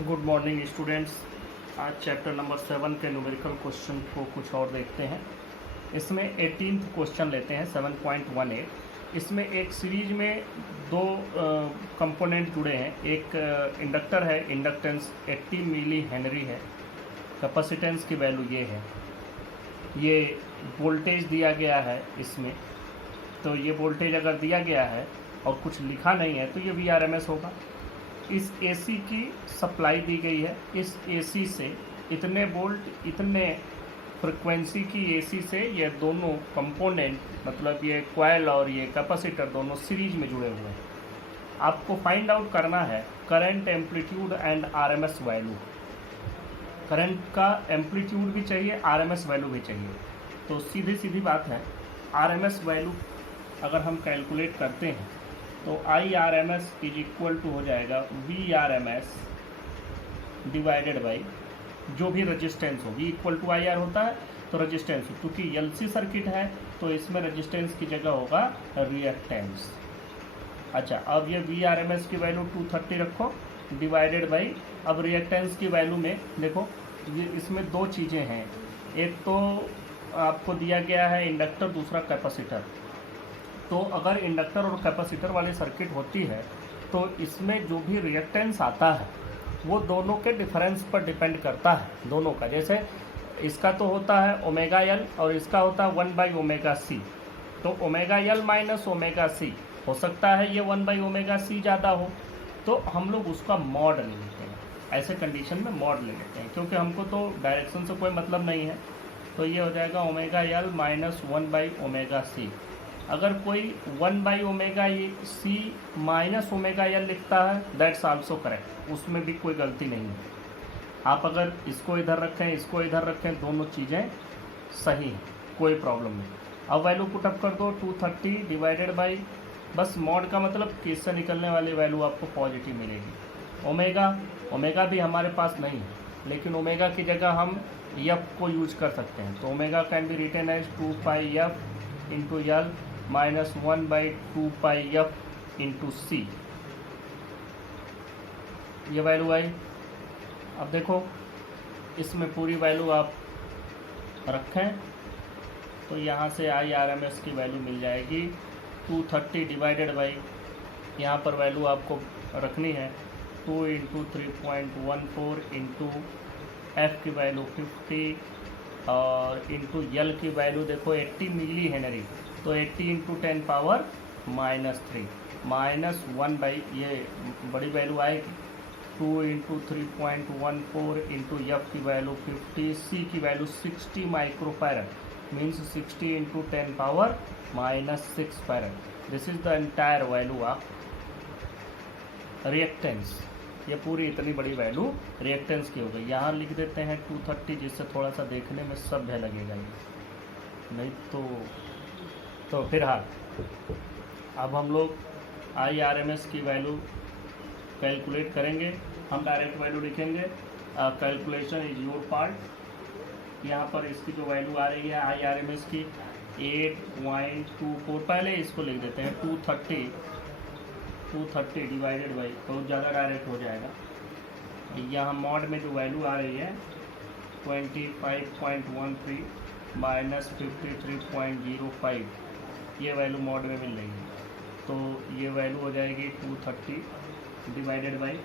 Good morning students. आज chapter number 7 के numerical question को कुछ और देखते हैं। इसमें 18th क्वेश्चन लेते हैं 7.18। इसमें एक सीरीज में दो कंपोनेंट जुड़े हैं। एक इंडक्टर है, इंडक्टेंस 80 मिली हेनरी है। कैपेसिटेंस की वैल्यू ये है। ये वोल्टेज दिया गया है इसमें, तो ये वोल्टेज अगर दिया गया है और कुछ लिखा नहीं है तो ये VRMS होगा। इस AC की सप्लाई दी गई है। इस AC से इतने वोल्ट इतने फ्रिक्वेंसी की AC से ये दोनों कंपोनेंट मतलब ये कॉइल और ये कैपेसिटर दोनों सीरीज में जुड़े हुए हैं। आपको फाइंड आउट करना है current, amplitude and RMS value. Current का एम्पलीट्यूड भी चाहिए, RMS वैल्यू भी चाहिए। तो सीधी सीधी बात है, RMS वैल्यू अगर हम कैलकुलेट करते हैं तो IRMS इज इक्वल टू हो जाएगा VRMS डिवाइडेड बाई जो भी रजिस्टेंस होगी। इक्वल टू IR होता है तो रजिस्टेंस, क्योंकि LC सर्किट है तो इसमें रजिस्टेंस की जगह होगा रिएक्टेंस। अच्छा, अब ये VRMS की वैल्यू 230 रखो डिवाइडेड बाई, अब रिएक्टेंस की वैल्यू में देखो ये इसमें दो चीज़ें हैं। एक तो आपको दिया गया है इंडक्टर, दूसरा कैपेसिटर। तो अगर इंडक्टर और कैपेसिटर वाली सर्किट होती है तो इसमें जो भी रिएक्टेंस आता है वो दोनों के डिफरेंस पर डिपेंड करता है, दोनों का। जैसे इसका तो होता है ओमेगा एल और इसका होता है 1/ωc। तो omega L minus omega C हो सकता है ये 1/ωc ज़्यादा हो, तो हम लोग उसका मॉड ले लेते हैं। ऐसे कंडीशन में मॉड ले लेते हैं, क्योंकि हमको तो डायरेक्शन से कोई मतलब नहीं है। तो ये हो जाएगा ओमेगा एल माइनस 1/ωc। अगर कोई 1/ωc माइनस ओमेगा एल लिखता है दैट्स आल्सो करेक्ट, उसमें भी कोई गलती नहीं है। आप अगर इसको इधर रखें, इसको इधर रखें, दोनों चीज़ें सही हैं, कोई प्रॉब्लम नहीं। अब वैल्यू पुट अप कर दो 230 डिवाइडेड बाई, बस मॉड का मतलब कि इससे निकलने वाली वैल्यू आपको पॉजिटिव मिलेगी। ओमेगा भी हमारे पास नहीं है, लेकिन ओमेगा की जगह हम एफ को यूज कर सकते हैं। तो omega can be written as 2πf into L minus 1/2πf into C. ये वैल्यू आई। अब देखो इसमें पूरी वैल्यू आप रखें तो यहाँ से IRMS की वैल्यू मिल जाएगी 230 डिवाइडेड बाई, यहाँ पर वैल्यू आपको रखनी है 2 × 3.14 इंटू एफ की वैल्यू 50 और इंटू एल की वैल्यू देखो 80 मिली हेनरी, तो 80 × 10⁻³ माइनस 1/, ये बड़ी वैल्यू आएगी 2 × 3.14 इंटू एफ की वैल्यू 50, सी की value 60 microfarad means 60 × 10⁻⁻6 farad. This is the entire value of reactance. ये पूरी इतनी बड़ी वैल्यू रिएक्टेंस की हो गई। यहाँ लिख देते हैं 230, जिससे थोड़ा सा देखने में सभ्य लगेगा ये, नहीं तो फिलहाल अब हम लोग IRMS की वैल्यू कैलकुलेट करेंगे। हम डायरेक्ट वैल्यू लिखेंगे, कैलकुलेशन इज योर पार्ट। यहाँ पर इसकी जो वैल्यू आ रही है IRMS की 8.24, पहले इसको लिख देते हैं 230 डिवाइडेड बाई, बहुत ज़्यादा डायरेक्ट हो जाएगा। यहाँ मॉड में जो वैल्यू आ रही है 25.13 माइनस 53.05, ये वैल्यू मॉड में मिल रही है। तो ये वैल्यू हो जाएगी 230 divided by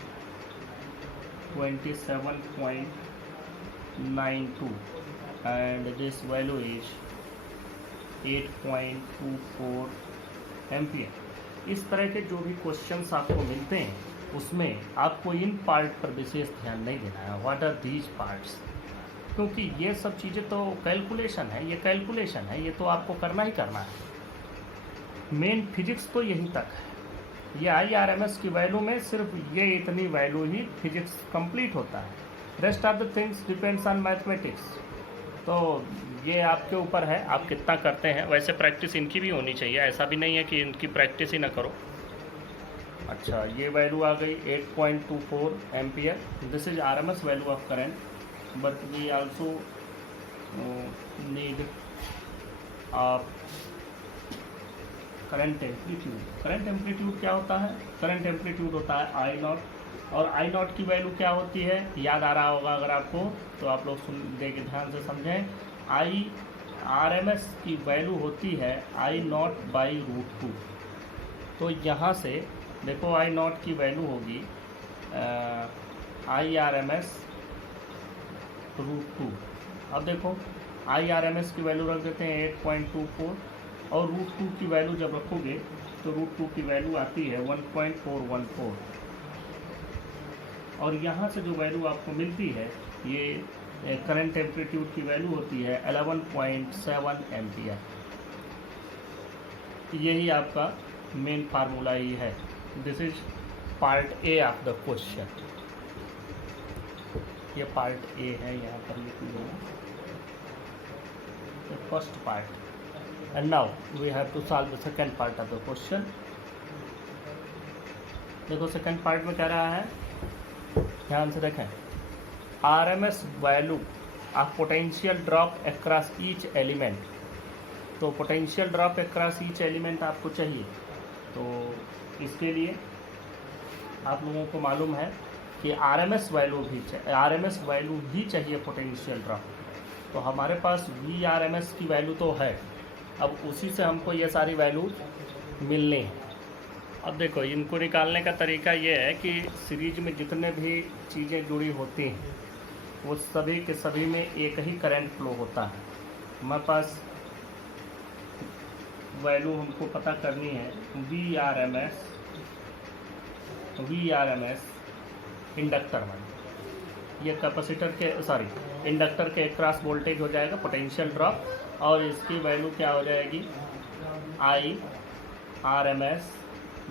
27.92 and this value is 8.24 ampere. इस तरह के जो भी क्वेश्चंस आपको मिलते हैं उसमें आपको इन पार्ट पर विशेष ध्यान नहीं देना है, व्हाट आर दीज पार्ट्स, क्योंकि ये सब चीज़ें तो कैलकुलेशन है, ये कैलकुलेशन है, ये तो आपको करना ही करना है। मेन फिजिक्स तो यहीं तक है। ये IRMS की वैल्यू में सिर्फ ये इतनी वैल्यू ही फिजिक्स कंप्लीट होता है, rest of the things depends on mathematics. तो ये आपके ऊपर है, आप कितना करते हैं। वैसे प्रैक्टिस इनकी भी होनी चाहिए, ऐसा भी नहीं है कि इनकी प्रैक्टिस ही ना करो। अच्छा, ये वैल्यू आ गई 8.24 ampere. This is RMS value of current, but we also need of current amplitude. Current amplitude क्या होता है? करंट एम्पलीट्यूड होता है I0 और आई नॉट की वैल्यू क्या होती है, याद आ रहा होगा अगर आपको, तो आप लोग सुन दे के ध्यान से समझें। आई आर एम एस की वैल्यू होती है I nought by root two. तो यहाँ से देखो आई नॉट की वैल्यू होगी I R M S root two. अब देखो आई आर एम एस की वैल्यू रख देते हैं 8.24 और रूट टू की वैल्यू जब रखोगे तो रूट टू की वैल्यू आती है 1.414 और यहाँ से जो वैल्यू आपको मिलती है ये करंट एम्पलीट्यूड की वैल्यू होती है 11.7 एम्पियर। यही आपका मेन फार्मूला ही है। This is part A of the question. ये पार्ट ए है, यहाँ पर लिख लीजिएगा the first part, and now we have to solve the second part of the question. देखो सेकंड पार्ट में क्या रहा है, ध्यान से देखें। RMS value of potential drop across each element. तो potential drop across each element आपको चाहिए, तो इसके लिए आप लोगों को मालूम है कि RMS वैल्यू भी चाहिए पोटेंशियल ड्रॉप। तो हमारे पास VRMS की वैल्यू तो है, अब उसी से हमको ये सारी वैल्यू मिलनी है। अब देखो इनको निकालने का तरीका ये है कि सीरीज में जितने भी चीज़ें जुड़ी होती हैं वो सभी के सभी में एक ही करंट फ्लो होता है। हमारे पास वैल्यू हमको पता करनी है VRMS इंडक्टर में, ये कैपेसिटर के इंडक्टर के क्रॉस वोल्टेज हो जाएगा पोटेंशियल ड्रॉप, और इसकी वैल्यू क्या हो जाएगी IRMS।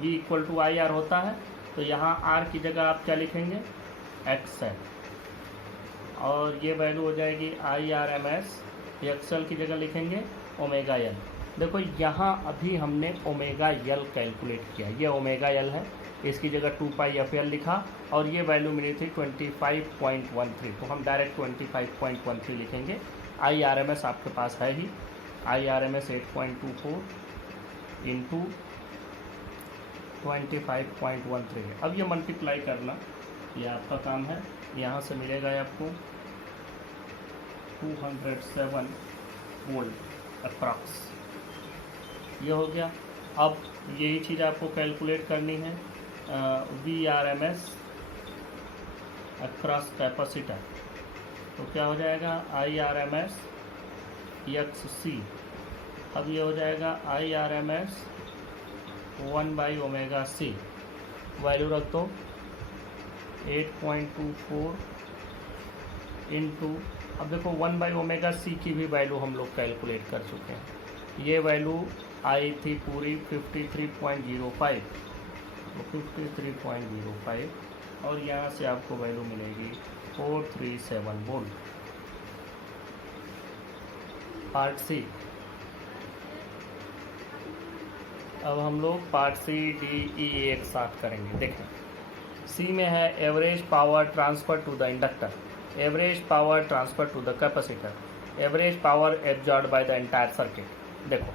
V equal to IR होता है, तो यहाँ R की जगह आप क्या लिखेंगे XL, और ये वैल्यू हो जाएगी IRMS, XL की जगह लिखेंगे ओमेगा L। देखो यहाँ अभी हमने ओमेगा L कैलकुलेट किया, ये ओमेगा L है, इसकी जगह 2πFL लिखा और ये वैल्यू मिली थी 25.13, तो हम डायरेक्ट 25.13 लिखेंगे। IRMS आपके पास है ही, IRMS 8.24 इंटू 25.13। अब ये मल्टीप्लाई करना ये आपका काम है, यहाँ से मिलेगा आपको 207 वोल्ट अप्रॉक्स, ये हो गया। अब यही चीज़ आपको कैलकुलेट करनी है VRMS अक्रॉस कैपेसिटर, तो क्या हो जाएगा IRMS XC। अब ये हो जाएगा IRMS 1/ωc, वैल्यू रख दो 8.24 इंटू, अब देखो 1/ωc की भी वैल्यू हम लोग कैलकुलेट कर चुके हैं, ये वैल्यू आई थी पूरी 53.05, तो 53.05 और यहाँ से आपको वैल्यू मिलेगी 437 वोल्ट। पार्ट सी, अब हम लोग पार्ट सी डी ई एक साथ करेंगे। देखें सी में है average power transfer to the inductor, average power transfer to the capacitor, average power absorbed by the entire circuit. देखो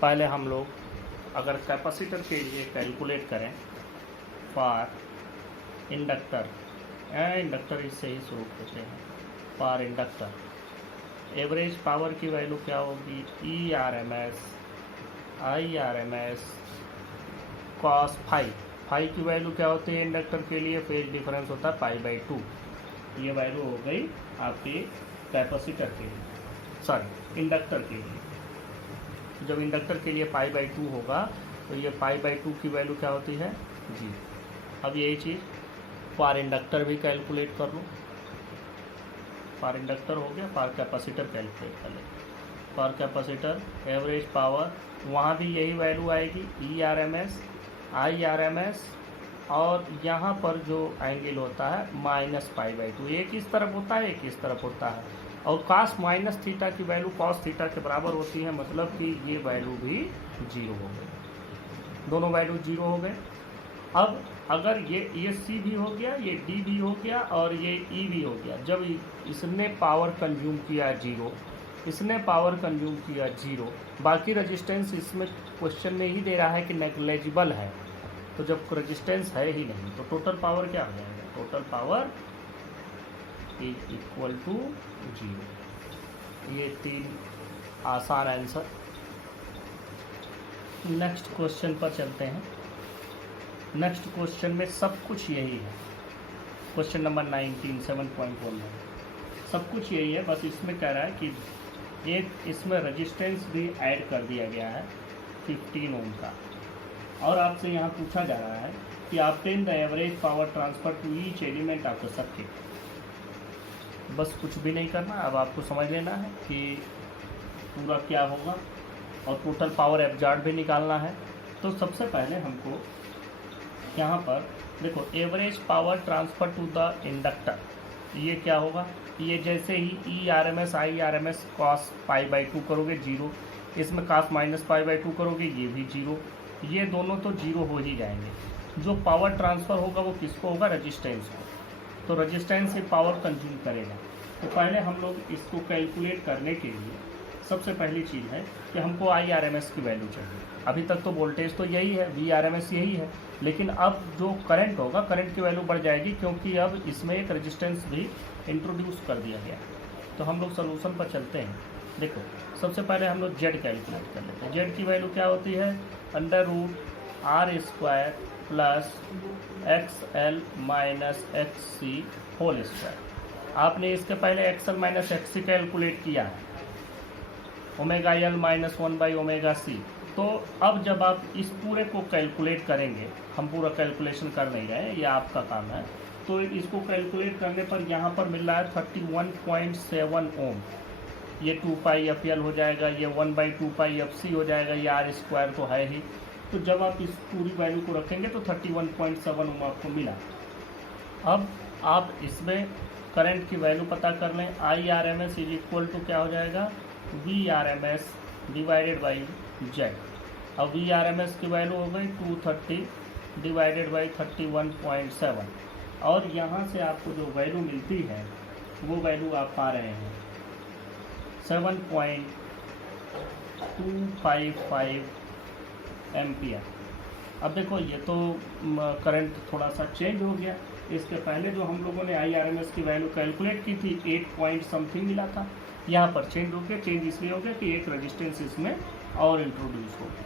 पहले हम लोग अगर कैपेसिटर के लिए कैलकुलेट करें फॉर इंडक्टर, इंडक्टर इससे ही शुरू करते हैं, फॉर इंडक्टर एवरेज पावर की वैल्यू क्या होगी IRMS cos फाई की वैल्यू क्या होती है इंडक्टर के लिए, फेज डिफरेंस होता है π/2, ये वैल्यू हो गई आपके कैपेसिटर के लिए, इंडक्टर के लिए। जब इंडक्टर के लिए π/2 होगा तो ये π/2 की वैल्यू क्या होती है जी। अब यही चीज़ फॉर इंडक्टर भी कैलकुलेट कर लो, फॉर इंडक्टर हो गया, फॉर कैपेसिटर कैलकुलेट कर ले। फॉर कैपेसिटर एवरेज पावर वहाँ भी यही वैल्यू आएगी IRMS और यहाँ पर जो एंगल होता है -π/2, एक इस तरफ होता है एक इस तरफ होता है, और cos माइनस थीटा की वैल्यू cos थीटा के बराबर होती है, मतलब कि ये वैल्यू भी 0 हो गई, दोनों वैल्यू 0 हो गए। अब अगर ये C भी हो गया, ये D भी हो गया और ये E भी हो गया, जब इसने पावर कंज्यूम किया 0, इसने पावर कंज्यूम किया 0, बाकी रेजिस्टेंस इसमें क्वेश्चन में ही दे रहा है कि नेग्लेजिबल है, तो जब रेजिस्टेंस है ही नहीं तो टोटल पावर क्या हो जाएगा, total power is equal to 0। ये 3 आसान आंसर। नेक्स्ट क्वेश्चन पर चलते हैं। नेक्स्ट क्वेश्चन में सब कुछ यही है। क्वेश्चन नंबर 19 7.1 में सब कुछ यही है, बस इसमें कह रहा है कि एक इसमें रेजिस्टेंस भी ऐड कर दिया गया है 15 ओम का, और आपसे यहाँ पूछा जा रहा है कि obtain the average power transfer to each element of the circuit. बस कुछ भी नहीं करना, अब आपको समझ लेना है कि पूरा क्या होगा और टोटल पावर एब्जॉर्ब भी निकालना है। तो सबसे पहले हमको यहाँ पर देखो average power transfer to the inductor, ये क्या होगा, ये जैसे ही ERMS IRMS cos π/2 करोगे 0, इसमें cos -π/2 करोगे ये भी 0, ये दोनों तो 0 हो ही जाएंगे। जो पावर ट्रांसफ़र होगा वो किसको होगा, रजिस्टेंस को। तो रजिस्टेंस से पावर कंज्यूम करेगा। तो पहले हम लोग इसको कैलकुलेट करने के लिए सबसे पहली चीज़ है कि हमको IRMS की वैल्यू चाहिए। अभी तक तो वोल्टेज तो यही है, VRMS यही है, लेकिन अब जो करंट होगा, करंट की वैल्यू बढ़ जाएगी क्योंकि अब इसमें एक रेजिस्टेंस भी इंट्रोड्यूस कर दिया गया। तो हम लोग सोल्यूशन पर चलते हैं। देखो सबसे पहले हम लोग Z कैलकुलेट कर लेते हैं। Z की वैल्यू क्या होती है, √R² plus XL minus XC whole square. आपने इसके पहले XL माइनस XC कैलकुलेट किया है, ω/L माइनस 1/ωc। तो अब जब आप इस पूरे को कैलकुलेट करेंगे, हम पूरा कैलकुलेशन कर नहीं रहे हैं, ये आपका काम है, तो इसको कैलकुलेट करने पर यहाँ पर मिल रहा है 31.7 ओम। ये 2πfL हो जाएगा, ये 1/2πfc हो जाएगा, ये R² तो है ही। तो जब आप इस पूरी वैल्यू को रखेंगे तो 31.7 ओम आपको मिला। अब आप इसमें करंट की वैल्यू पता कर लें। IRMS इज इक्वल टू क्या हो जाएगा, VRMS डिवाइडेड बाई Z। अब VRMS की वैल्यू हो गई 230 डिवाइडेड बाई 31.7, और यहाँ से आपको जो वैल्यू मिलती है वो वैल्यू आप पा रहे हैं 7.255 एम्पियर। अब देखो ये तो करंट थोड़ा सा चेंज हो गया। इसके पहले जो हम लोगों ने IRMS की वैल्यू कैलकुलेट की थी 8 पॉइंट समथिंग मिला था, यहाँ पर चेंज हो गया। चेंज इसलिए हो गया कि एक रेजिस्टेंस इसमें और इंट्रोड्यूस हो गया।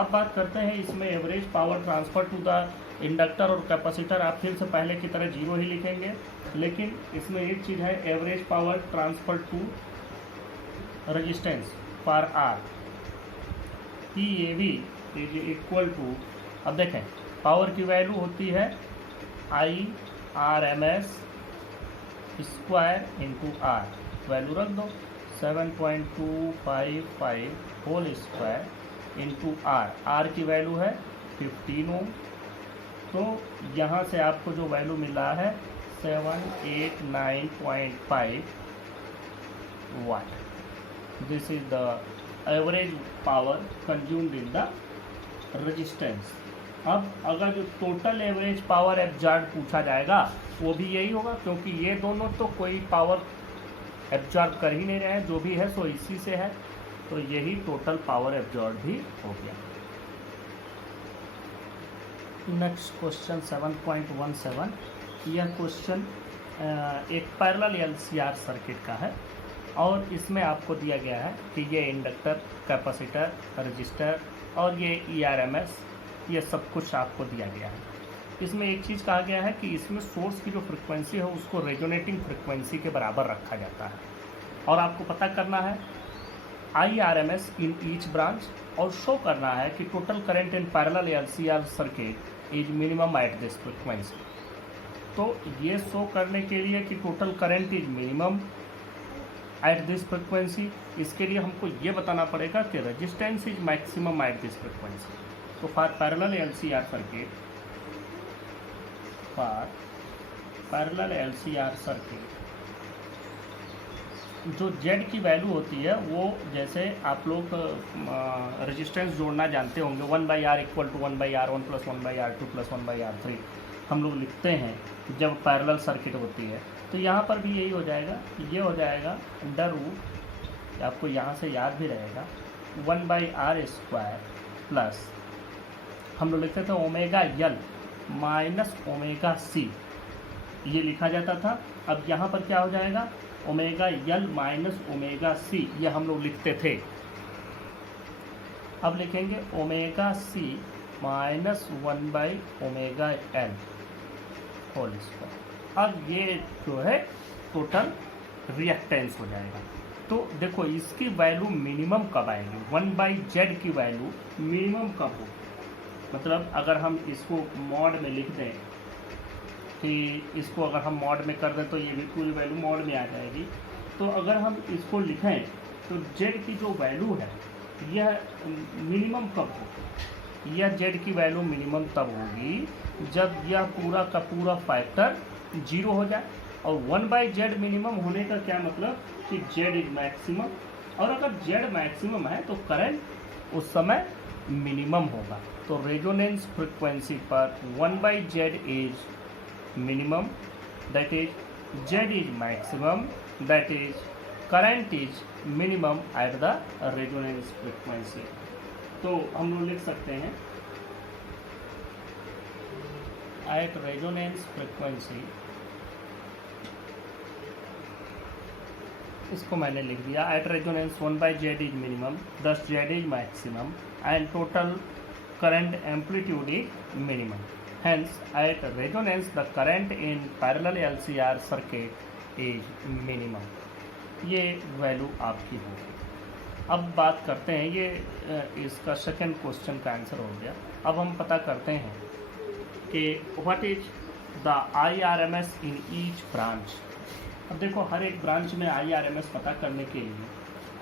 अब बात करते हैं इसमें average power transfer to the inductor और कैपेसिटर। आप फिर से पहले की तरह 0 ही लिखेंगे, लेकिन इसमें एक चीज़ है, average power transfer to resistance for R PAV is equal to, अब देखें पावर की वैल्यू होती है IRMS square into R, value रख दो 7.255 होल स्क्वायर इंटू R की वैल्यू है 15 ओम। तो यहाँ से आपको जो वैल्यू मिल रहा है 789.5 watt. This is the average power consumed in the resistance. अब अगर जो टोटल एवरेज पावर एब्जॉर्ब पूछा जाएगा वो भी यही होगा, क्योंकि ये दोनों तो कोई पावर एब्जॉर्ब कर ही नहीं रहे हैं, जो भी है सो इसी से है, तो यही टोटल पावर एब्जॉर्ब भी हो गया। Next question 7.17। यह क्वेश्चन एक पैरेलल LCR सर्किट का है, और इसमें आपको दिया गया है कि ये इंडक्टर, कैपेसिटर, रजिस्टर और ये ERMS, ये सब कुछ आपको दिया गया है। इसमें एक चीज़ कहा गया है कि इसमें सोर्स की जो फ्रिक्वेंसी है उसको रेजोनेटिंग फ्रिक्वेंसी के बराबर रखा जाता है, और आपको पता करना है IRMS इन ईच ब्रांच, और शो करना है कि total current in parallel LCR circuit is minimum at this frequency. तो ये शो करने के लिए कि total current is minimum at this frequency, इसके लिए हमको ये बताना पड़ेगा कि resistance is maximum at this frequency. तो फॉर पैरेलल LCR सर्किट, जो Z की वैल्यू होती है वो, जैसे आप लोग रेजिस्टेंस जोड़ना जानते होंगे, 1/R equal to 1/R1 plus 1/R2 plus 1/R3 हम लोग लिखते हैं जब पैरेलल सर्किट होती है। तो यहाँ पर भी यही हो जाएगा, ये हो जाएगा अंडर रूट, आपको यहाँ से याद भी रहेगा 1/R² प्लस हम लोग लिखते थे omega L minus omega C, ये लिखा जाता था। अब यहाँ पर क्या हो जाएगा, omega L minus omega C, ये हम लोग लिखते थे। अब लिखेंगे ओमेगा सी माइनस 1/ओमेगा एल होल स्क्वायर। अब ये जो है टोटल रिएक्टेंस हो जाएगा। तो देखो इसकी वैल्यू मिनिमम कब आएगी, 1/z की वैल्यू मिनिमम कब हो, मतलब अगर हम इसको मॉड में लिख दें कि इसको अगर हम मॉड में कर दें तो ये भी पूरी वैल्यू मॉड में आ जाएगी। तो अगर हम इसको लिखें तो z की जो वैल्यू है यह मिनिमम कब हो, यह z की वैल्यू मिनिमम तब होगी जब यह पूरा का पूरा फैक्टर 0 हो जाए। और 1/z मिनिमम होने का क्या मतलब कि z इज मैक्सिमम, और अगर z मैक्सिमम है तो करंट उस समय मिनिमम होगा। तो रेजोनेंस फ्रिक्वेंसी पर 1/z is minimum, that is z is maximum, that is current is minimum at the resonance frequency. तो हम लोग लिख सकते हैं एट रेजोनेंस फ्रिक्वेंसी, इसको मैंने लिख दिया at resonance 1/z is minimum, दस z is maximum and total current amplitude is minimum. Hence at resonance the current in parallel LCR circuit is minimum. ये वैल्यू आपकी होगी। अब बात करते हैं, ये इसका सेकेंड क्वेश्चन का आंसर हो गया। अब हम पता करते हैं कि what is the IRMS in each branch. अब देखो हर एक ब्रांच में IRMS पता करने के लिए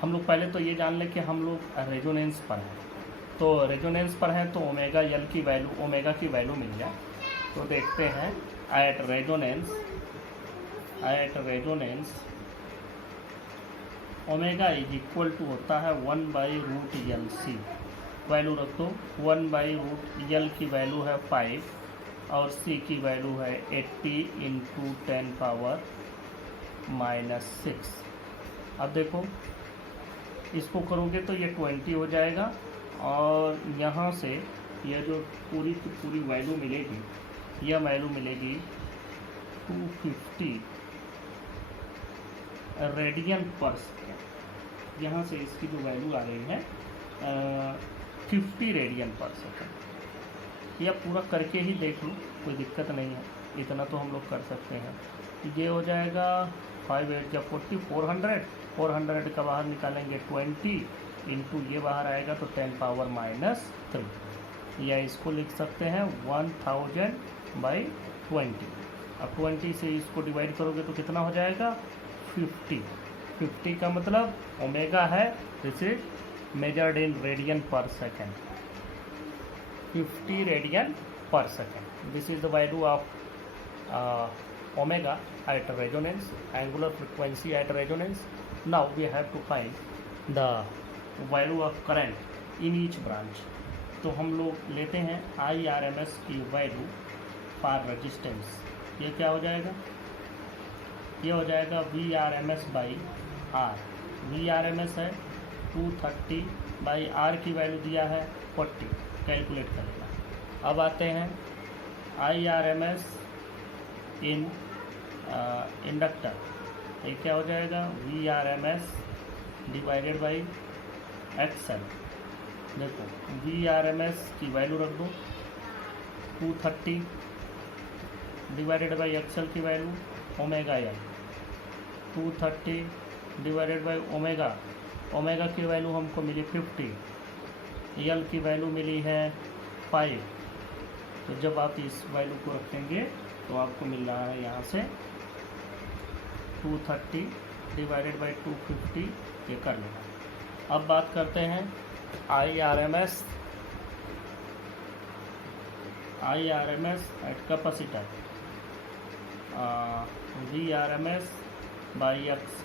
हम लोग पहले तो ये जान लें कि हम लोग रेजोनेंस पर हैं। तो रेजोनेंस पर है तो ओमेगा यल की वैल्यू, ओमेगा की वैल्यू मिल जाए। तो देखते हैं at resonance omega is equal to होता है 1/√LC, वैल्यू रख दो। 1/√L की वैल्यू है 5 और C की वैल्यू है 80 × 10⁻⁻6। अब देखो इसको करोगे तो ये 20 हो जाएगा, और यहाँ से यह जो पूरी की पूरी वैल्यू मिलेगी, यह वैल्यू मिलेगी 250 रेडियन पर सेकेंड। यहाँ से इसकी जो वैल्यू आ रही है 50 रेडियन पर सेकेंड। यह पूरा करके ही देख लो, कोई दिक्कत नहीं है, इतना तो हम लोग कर सकते हैं। ये हो जाएगा 5 8 या 40, 400 का बाहर निकालेंगे 20 इंटू ये बाहर आएगा तो 10⁻⁻3, या इसको लिख सकते हैं 1000/20। अब 20 से इसको डिवाइड करोगे तो कितना हो जाएगा 50 का मतलब ओमेगा है, this is measured in radian पर सेकेंड, 50 रेडियन पर second. This is the value of omega at resonance, angular frequency at resonance. Now we have to find the value of current in each branch. तो हम लोग लेते हैं IRMS की value for resistance. ये क्या हो जाएगा, ये हो जाएगा VRMS/R। VRMS है 230/R की वैल्यू दिया है 40, कैलकुलेट करेगा। अब आते हैं IRMS इन इंडक्टर, ये क्या हो जाएगा VRMS डिवाइडेड बाई XL। देखो VRMS की वैल्यू रख दो 230 डिवाइडेड बाई XL की value omega L, 230 divided by omega की वैल्यू हमको मिली 50, L की वैल्यू मिली है 5। तो जब आप इस वैल्यू को रखेंगे तो आपको मिल रहा है यहाँ से 230 डिवाइडेड बाई 250, ये कर लेना। अब बात करते हैं IRMS एट कैपेसिटर, VRMS/XC।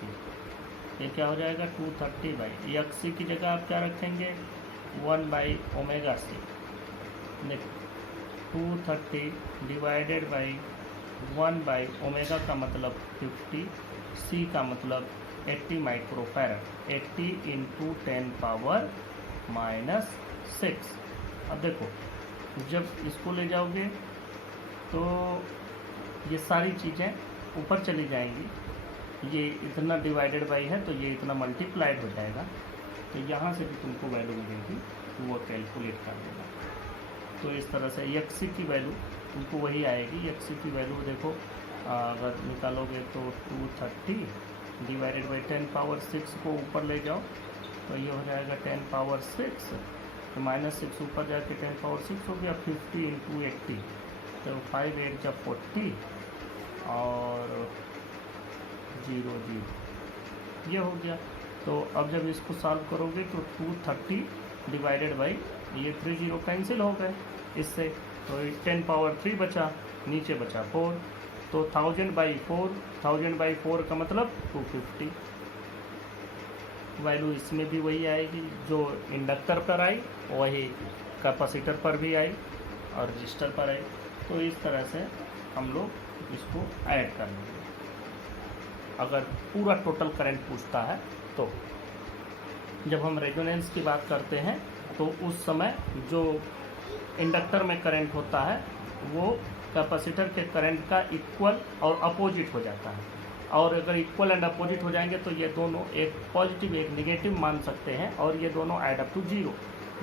ये क्या हो जाएगा 230/XC की जगह आप क्या रखेंगे 1/ωc। देखो 230 डिवाइडेड बाई 1/ω का मतलब 50, C का मतलब 80 माइक्रोफैरड, 80 × 10⁻⁻6। अब देखो जब इसको ले जाओगे तो ये सारी चीज़ें ऊपर चली जाएंगी, ये इतना डिवाइडेड बाई है तो ये इतना मल्टीप्लाइड हो जाएगा, तो यहाँ से भी तुमको वैल्यू मिलेगी, वो कैलकुलेट कर देना। तो इस तरह से एक्सी की वैल्यू तुमको वही आएगी। एक्सी की वैल्यू देखो, अगर निकालोगे तो 230 डिवाइडेड बाई 10 पावर 6 को ऊपर ले जाओ तो ये हो जाएगा 10 पावर 6, तो -6 ऊपर जाके 10 पावर 6 हो गया, 50 इंटू 80, तो 5 8 जब 40 और 0 0 ये हो गया। तो अब जब इसको सॉल्व करोगे तो 230 डिवाइडेड बाई ये 3 0 कैंसिल हो गए इससे, तो 10 पावर 3 बचा, नीचे बचा 4, तो 1000/4 का मतलब 250। वैल्यू इसमें भी वही आएगी जो इंडक्टर पर आई, वही कैपेसिटर पर भी आई और रजिस्टर पर आई। तो इस तरह से हम लोग इसको ऐड कर लेंगे। अगर पूरा टोटल करंट पूछता है तो जब हम रेजोनेंस की बात करते हैं तो उस समय जो इंडक्टर में करंट होता है वो कैपेसिटर के करंट का इक्वल और अपोजिट हो जाता है, और अगर इक्वल एंड अपोजिट हो जाएंगे तो ये दोनों एक पॉजिटिव एक नेगेटिव मान सकते हैं, और ये दोनों ऐड अप टू 0,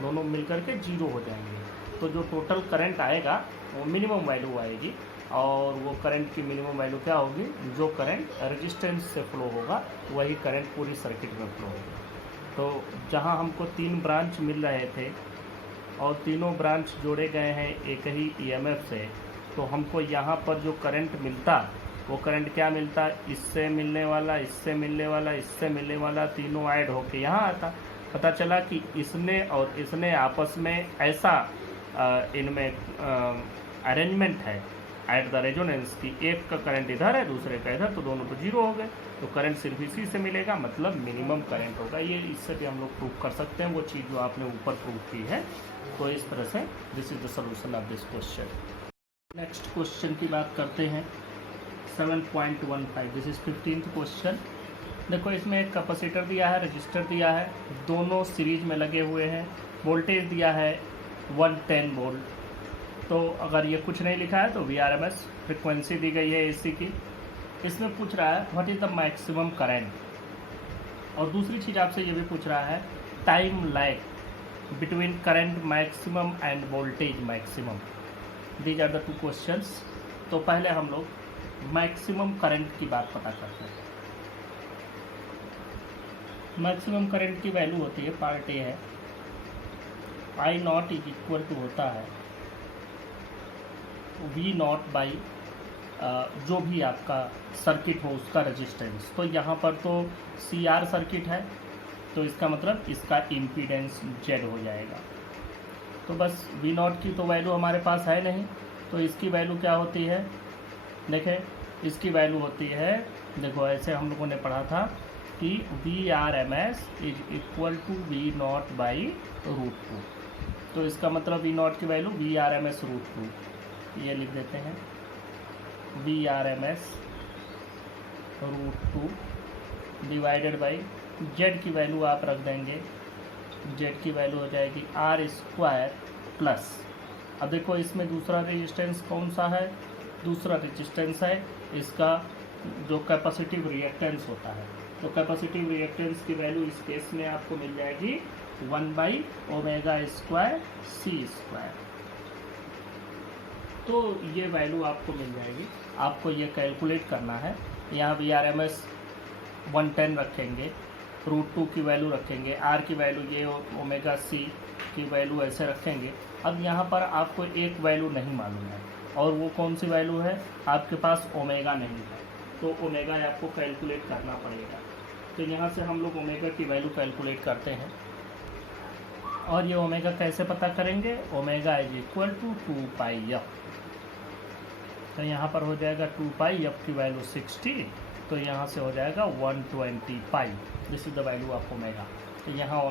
दोनों मिलकर के 0 हो जाएंगे। तो जो टोटल करंट आएगा वो मिनिमम वैल्यू आएगी, और वो करंट की मिनिमम वैल्यू क्या होगी, जो करंट रेजिस्टेंस से फ्लो होगा वही करंट पूरी सर्किट में फ्लो होगा। तो जहाँ हमको 3 ब्रांच मिल रहे थे और तीनों ब्रांच जोड़े गए हैं एक ही ईएमएफ से, तो हमको यहाँ पर जो करंट मिलता वो करंट क्या मिलता, इससे मिलने वाला, इससे मिलने वाला, इससे मिलने वाला, तीनों ऐड होके यहाँ आता। पता चला कि इसने और इसने आपस में ऐसा इनमें अरेंजमेंट है एट द रेजोनेंस की, एक का करंट इधर है दूसरे का इधर, तो दोनों तो 0 हो गए, तो करंट सिर्फ इसी से मिलेगा, मतलब मिनिमम करंट होगा। ये इससे भी हम लोग प्रूव कर सकते हैं वो चीज़ जो आपने ऊपर प्रूव की है। तो इस तरह से this is the solution of this question. Next question की बात करते हैं 7.15, दिस इज 15th क्वेश्चन। देखो इसमें एक कैपेसिटर दिया है, रजिस्टर दिया है, दोनों सीरीज में लगे हुए हैं, वोल्टेज दिया है 110 वोल्ट। तो अगर ये कुछ नहीं लिखा है तो VRMS फ्रिक्वेंसी दी गई है AC की। इसमें पूछ रहा है what is the maximum current, और दूसरी चीज़ आपसे ये भी पूछ रहा है time lag between current maximum and voltage maximum. These are the 2 questions. तो पहले हम लोग मैक्सिमम करंट की बात पता करते हैं। मैक्सिमम करंट की वैल्यू होती है, पार्ट ए है, I0 इज इक्वल टू होता है V0 बाई जो भी आपका सर्किट हो उसका रेजिस्टेंस। तो यहाँ पर तो CR सर्किट है, तो इसका मतलब इसका इम्पीडेंस Z हो जाएगा। तो बस V0 की तो वैल्यू हमारे पास है नहीं, तो इसकी वैल्यू क्या होती है, देखें इसकी वैल्यू होती है, देखो ऐसे हम लोगों ने पढ़ा था कि VRMS is equal to V0 by √2। तो इसका मतलब V0 की वैल्यू VRMS √2, ये लिख देते हैं VRMS √2 डिवाइडेड बाई Z की वैल्यू आप रख देंगे, Z की वैल्यू हो जाएगी R² प्लस। अब देखो इसमें दूसरा रेजिस्टेंस कौन सा है, दूसरा रेजिस्टेंस है इसका जो कैपेसिटिव रिएक्टेंस होता है। तो कैपेसिटिव रिएक्टेंस की वैल्यू इस केस में आपको मिल जाएगी 1/ω²C²। तो ये वैल्यू आपको मिल जाएगी। आपको ये कैलकुलेट करना है। यहाँ VRMS 110 रखेंगे, √2 की वैल्यू रखेंगे, R की वैल्यू ये ω/C की वैल्यू ऐसे रखेंगे। अब यहाँ पर आपको एक वैल्यू नहीं मालूम है, और वो कौन सी वैल्यू है, आपके पास ओमेगा नहीं है, तो ओमेगा आपको कैलकुलेट करना पड़ेगा। तो यहाँ से हम लोग ओमेगा की वैल्यू कैलकुलेट करते हैं, और ये ओमेगा कैसे पता करेंगे, omega is equal to 2πf। तो यहाँ पर हो जाएगा 2πf की वैल्यू 60, तो यहाँ से हो जाएगा 125। This is the value of omega. तो यहाँ ω²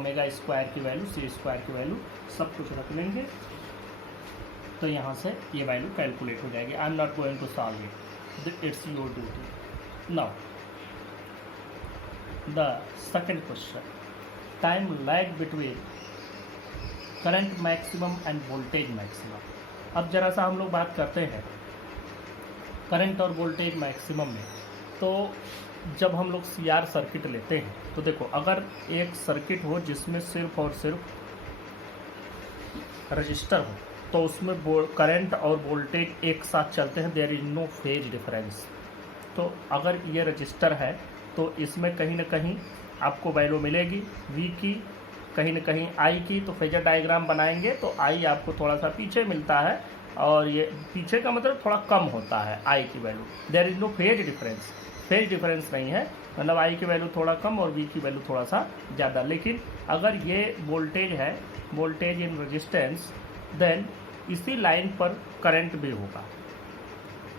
की वैल्यू, C² की वैल्यू सब कुछ रख लेंगे, तो यहाँ से ये वैल्यू कैलकुलेट हो जाएगी। I am not going to solve it, it's your duty. Now the second question, time lag between current maximum and voltage maximum. अब जरा सा हम लोग बात करते हैं करंट और वोल्टेज मैक्सिमम में। तो जब हम लोग CR सर्किट लेते हैं तो देखो, अगर एक सर्किट हो जिसमें सिर्फ और सिर्फ रजिस्टर हो तो उसमें करंट और वोल्टेज एक साथ चलते हैं, there is no phase difference. तो अगर ये रजिस्टर है तो इसमें कहीं ना कहीं आपको वैल्यू मिलेगी V की, कहीं ना कहीं I की। तो फेजर डायग्राम बनाएंगे तो I आपको थोड़ा सा पीछे मिलता है और ये पीछे का मतलब थोड़ा कम होता है I की वैल्यू। There is no phase difference, phase difference नहीं है, मतलब I की वैल्यू थोड़ा कम और V की वैल्यू थोड़ा सा ज़्यादा। लेकिन अगर ये वोल्टेज है, वोल्टेज इन रेजिस्टेंस, देन इसी लाइन पर करंट भी होगा।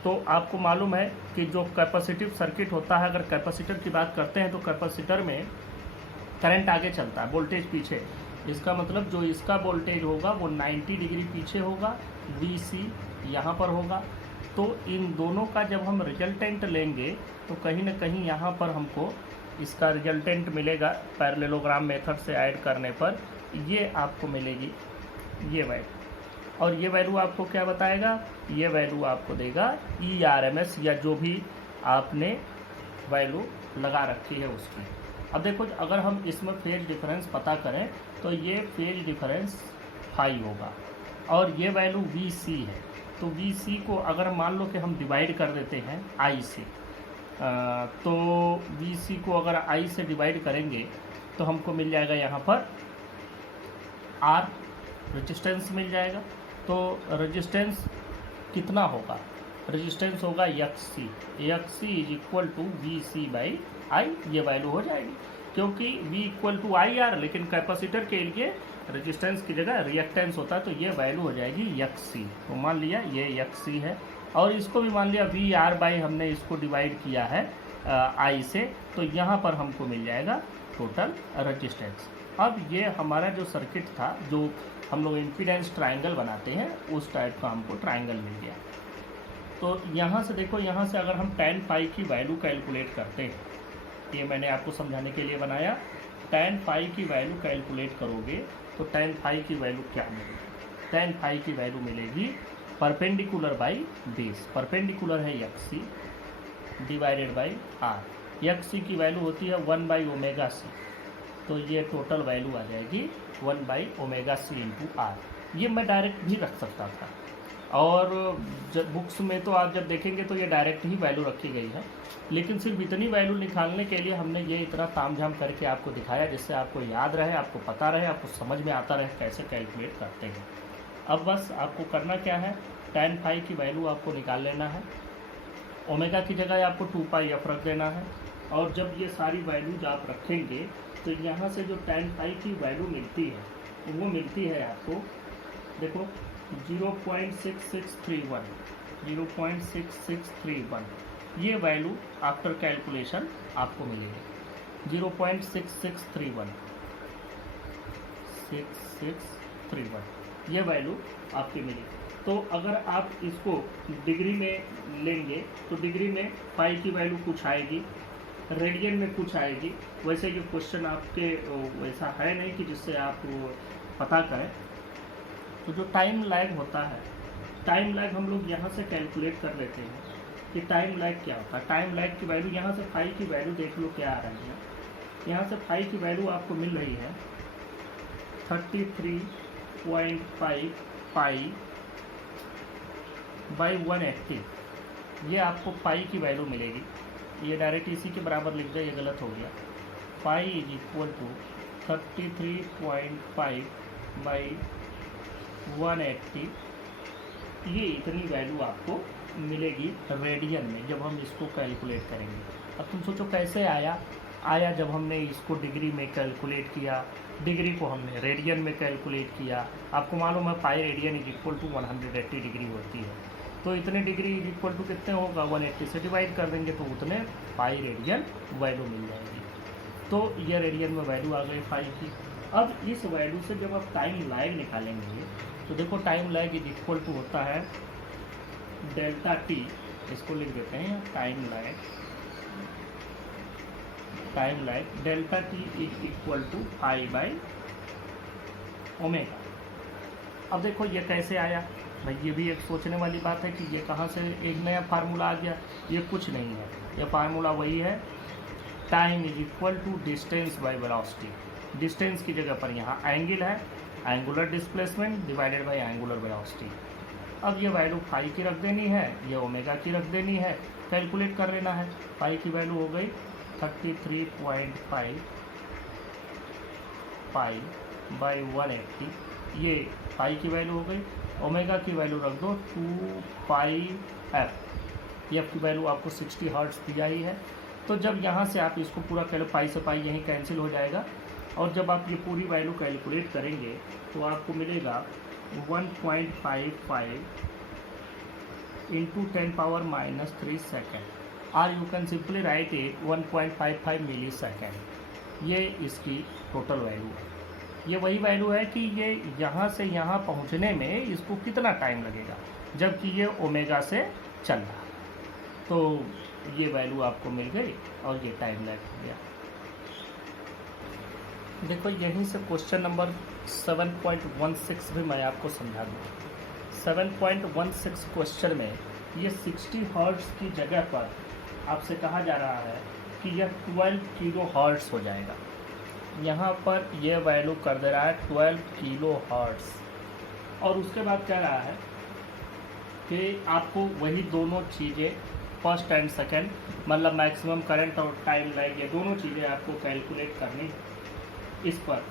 तो आपको मालूम है कि जो कैपेसिटिव सर्किट होता है, अगर कैपेसिटर की बात करते हैं तो कैपेसिटर में करंट आगे चलता है, वोल्टेज पीछे। इसका मतलब जो इसका वोल्टेज होगा वो 90 डिग्री पीछे होगा, VC यहाँ पर होगा। तो इन दोनों का जब हम रिजल्टेंट लेंगे तो कहीं ना कहीं यहाँ पर हमको इसका रिजल्टेंट मिलेगा पैरेललोग्राम मेथड से ऐड करने पर। ये आपको मिलेगी ये वैल्यू, और ये वैल्यू आपको क्या बताएगा, ये वैल्यू आपको देगा ERMS या जो भी आपने वैल्यू लगा रखी है उसकी। अब देखो, अगर हम इसमें फेज डिफरेंस पता करें तो ये फेज डिफरेंस 5 होगा और ये वैल्यू VC है। तो VC को अगर मान लो कि हम डिवाइड कर देते हैं I से, तो VC को अगर I से डिवाइड करेंगे तो हमको मिल जाएगा यहाँ पर R रेजिस्टेंस मिल जाएगा। तो रेजिस्टेंस कितना होगा, रेजिस्टेंस होगा XC, XC is equal to VC by I। ये वैल्यू हो जाएगी क्योंकि V इक्वल टू IR, लेकिन कैपेसिटर के लिए रेजिस्टेंस की जगह रिएक्टेंस होता है, तो ये वैल्यू हो जाएगी XC। तो मान लिया ये XC है और इसको भी मान लिया VR बाई, हमने इसको डिवाइड किया है I से, तो यहाँ पर हमको मिल जाएगा टोटल रेजिस्टेंस। अब ये हमारा जो सर्किट था, जो हम लोग इम्पीडेंस ट्रायंगल बनाते हैं, उस टाइप का हमको ट्रायंगल मिल गया। तो यहाँ से देखो, यहाँ से अगर हम tan पाई की वैल्यू कैलकुलेट करते हैं, ये मैंने आपको समझाने के लिए बनाया, tan पाई की वैल्यू कैलकुलेट करोगे तो tan पाई की वैल्यू क्या मिलेगी, tan पाई की वैल्यू मिलेगी परपेंडिकुलर बाई बेस। परपेंडिकुलर है XC divided by R। XC की वैल्यू होती है 1/ωc, तो ये टोटल वैल्यू आ जाएगी 1/ωc इंटू R। ये मैं डायरेक्ट भी रख सकता था, और जब बुक्स में तो आप जब देखेंगे तो ये डायरेक्ट ही वैल्यू रखी गई है, लेकिन सिर्फ इतनी वैल्यू निकालने के लिए हमने ये इतना तामझाम करके आपको दिखाया, जिससे आपको याद रहे, आपको पता रहे, आपको समझ में आता रहे कैसे कैलकुलेट करते हैं। अब बस आपको करना क्या है, tan फाई की वैल्यू आपको निकाल लेना है, ओमेगा की जगह आपको 2πf रख देना है, और जब ये सारी वैल्यूज आप रखेंगे तो यहाँ से जो tan फाई की वैल्यू मिलती है वो मिलती है आपको, देखो 0.6631, 0.6631 ये वैल्यू आफ्टर कैलकुलेशन आपको मिलेगी, 0.6631 ये वैल्यू आपकी मिलेगी। तो अगर आप इसको डिग्री में लेंगे तो डिग्री में पाई की वैल्यू कुछ आएगी, रेडियन में कुछ आएगी। वैसे ये क्वेश्चन आपके वैसा है नहीं कि जिससे आप पता करें। तो जो टाइम लैग होता है, टाइम लैग हम लोग यहाँ से कैलकुलेट कर लेते हैं कि टाइम लैग क्या होता है। टाइम लैग की वैल्यू यहाँ से फाई की वैल्यू देख लो क्या आ रही है, यहाँ से फाई की वैल्यू आपको मिल रही है 33.5 पाई बाई 180। ये आपको पाई की वैल्यू मिलेगी, ये डायरेक्ट इसी के बराबर लिख जाए, ये गलत हो गया। Pi is equal to 33.5 by 180, ये इतनी वैल्यू आपको मिलेगी रेडियन में जब हम इसको कैलकुलेट करेंगे। अब तुम सोचो कैसे आया जब हमने इसको डिग्री में कैलकुलेट किया, डिग्री को हमने रेडियन में कैलकुलेट किया। आपको मालूम है pi radian is equal to 180 degree होती है, तो इतने डिग्री इज इक्वल टू कितने होगा, 180 से डिवाइड कर देंगे तो उतने पाई रेडियन वैल्यू मिल जाएगी। तो ये रेडियन में वैल्यू आ गई पाई की। अब इस वैल्यू से जब आप टाइम लैग निकालेंगे तो देखो time lag is equal to होता है डेल्टा टी, इसको लिख देते हैं time lag delta T is equal to pi by omega. अब देखो ये कैसे आया भाई, ये भी एक सोचने वाली बात है कि ये कहाँ से एक नया फार्मूला आ गया। ये कुछ नहीं है, ये फार्मूला वही है, time is equal to distance by velocity. Distance की जगह पर यहाँ एंगल है, angular displacement divided by angular velocity. अब ये वैल्यू फाई की रख देनी है, ये ओमेगा की रख देनी है, कैलकुलेट कर लेना है। फाई की वैल्यू हो गई 33.5 पाई बाई 180, ये पाई की वैल्यू हो गई। ओमेगा की वैल्यू रख दो 2 पाई एफ। एफ की वैल्यू आपको 60 हर्ट्ज दिया ही है। तो जब यहाँ से आप इसको पूरा पाई से पाई यहीं कैंसिल हो जाएगा, और जब आप ये पूरी वैल्यू कैलकुलेट करेंगे तो आपको मिलेगा 1.55 इंटू 10⁻³ सेकेंड, और you can simply write it 1.55 millisecond. ये इसकी टोटल वैल्यू है। ये वही वैल्यू है कि ये यहाँ से यहाँ पहुँचने में इसको कितना टाइम लगेगा, जबकि ये ओमेगा से चल रहा है। तो ये वैल्यू आपको मिल गई और ये टाइम लैग हो गया। देखो यहीं से क्वेश्चन नंबर 7.16 भी मैं आपको समझा दूँ। 7.16 क्वेश्चन में ये 60 हर्ट्ज की जगह पर आपसे कहा जा रहा है कि यह 12 किलो हर्ट्ज हो जाएगा। यहाँ पर यह वैल्यू कर दे रहा है 12 किलो हर्ट्ज, और उसके बाद कह रहा है कि आपको वही दोनों चीज़ें फर्स्ट एंड सेकेंड, मतलब मैक्सिमम करंट और टाइम लैग, ये दोनों चीज़ें आपको कैलकुलेट करनी इस पर।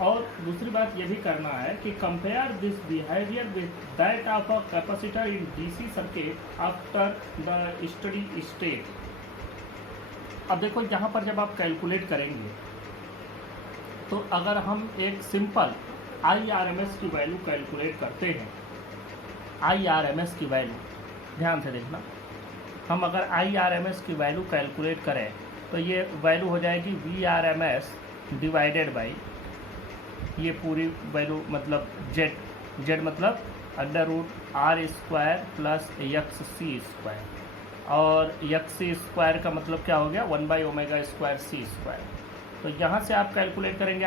और दूसरी बात ये भी करना है कि compare this behaviour with that of a capacitor in DC circuit after the steady state. अब देखो यहाँ पर जब आप कैलकुलेट करेंगे तो अगर हम एक सिंपल IRMS की वैल्यू कैलकुलेट करते हैं, IRMS की वैल्यू ध्यान से देखना, हम अगर IRMS की वैल्यू कैलकुलेट करें तो ये वैल्यू हो जाएगी VRMS डिवाइडेड बाई ये पूरी वैल्यू, मतलब जेड मतलब √R² प्लस XC², और XC² का मतलब क्या हो गया 1/ω²C²। तो यहाँ से आप कैलकुलेट करेंगे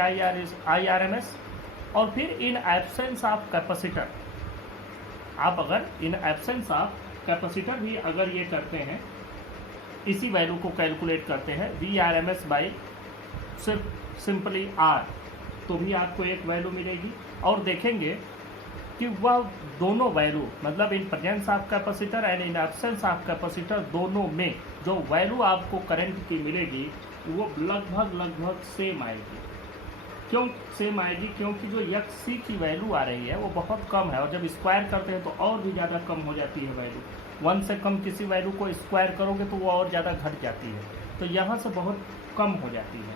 IRMS, और फिर इन एब्सेंस ऑफ कैपेसिटर, आप अगर इन एब्सेंस ऑफ कैपेसिटर भी अगर ये करते हैं, इसी वैल्यू को कैलकुलेट करते हैं VRMS बाई सिर्फ सिंपली R, तो भी आपको एक वैल्यू मिलेगी। और देखेंगे कि वह दोनों वैल्यू, मतलब in presence of capacitor and in absence of capacitor, दोनों में जो वैल्यू आपको करंट की मिलेगी वो लगभग सेम आएगी। क्यों सेम आएगी? क्योंकि जो XC की वैल्यू आ रही है वो बहुत कम है, और जब स्क्वायर करते हैं तो और भी ज़्यादा कम हो जाती है वैल्यू। 1 से कम किसी वैल्यू को स्क्वायर करोगे तो वो और ज़्यादा घट जाती है, तो यहाँ से बहुत कम हो जाती है।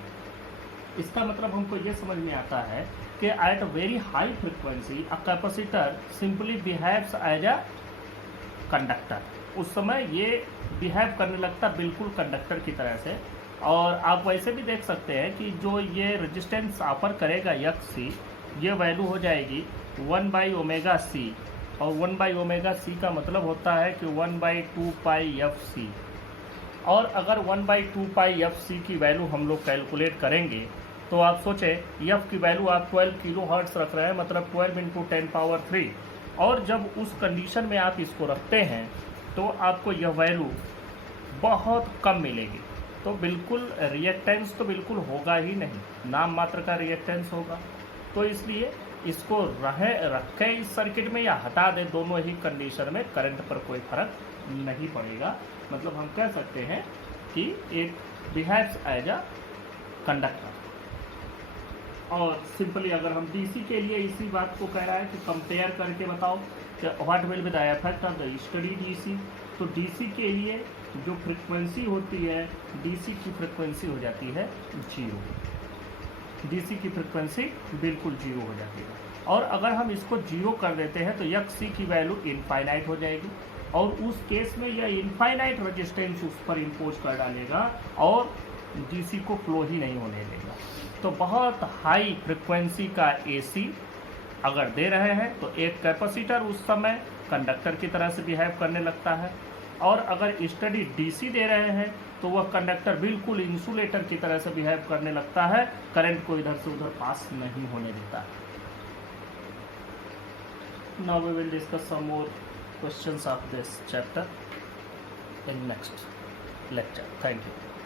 इसका मतलब हमको ये समझ में आता है कि at very high frequency a capacitor simply behaves as a conductor. उस समय ये बिहेव करने लगता बिल्कुल कंडक्टर की तरह से। और आप वैसे भी देख सकते हैं कि जो ये रेजिस्टेंस ऑफर करेगा XC, ये वैल्यू हो जाएगी 1/ω⁻C, और 1/ω⁻C का मतलब होता है कि 1/2πfc। और अगर 1/2πfc की वैल्यू हम लोग कैलकुलेट करेंगे तो आप सोचें F की वैल्यू आप 12 किलो हर्ट्ज रख रहे हैं, मतलब 12 × 10⁻3, और जब उस कंडीशन में आप इसको रखते हैं तो आपको यह वैल्यू बहुत कम मिलेगी। तो बिल्कुल रिएक्टेंस तो बिल्कुल होगा ही नहीं, नाम मात्र का रिएक्टेंस होगा। तो इसलिए इसको रखें इस सर्किट में या हटा दें, दोनों ही कंडीशन में करंट पर कोई फर्क नहीं पड़ेगा। मतलब हम कह सकते हैं कि एक बिहेव्स एज अ कंडक्टर। और सिंपली अगर हम डीसी के लिए इसी बात को कह रहा है कि कंपेयर करके बताओ कि what will be the effect of the study DC. तो डीसी के लिए जो फ्रिक्वेंसी होती है, डीसी की फ्रिक्वेंसी हो जाती है 0। डीसी की फ्रिक्वेंसी बिल्कुल 0 हो जाती है। और अगर हम इसको 0 कर देते हैं तो XC की वैल्यू इनफाइनाइट हो जाएगी, और उस केस में यह इनफाइनाइट रेजिस्टेंस उस पर इम्पोज कर डालेगा और डीसी को फ्लो ही नहीं होने देगा। तो बहुत हाई फ्रिक्वेंसी का AC अगर दे रहे हैं तो एक कैपेसिटर उस समय कंडक्टर की तरह से बिहेव करने लगता है, और अगर स्टडी डीसी दे रहे हैं तो वह कंडक्टर बिल्कुल इंसुलेटर की तरह से बिहेव करने लगता है, करंट को इधर से उधर पास नहीं होने देता। Now we will discuss some more questions of this chapter in next lecture. Thank you.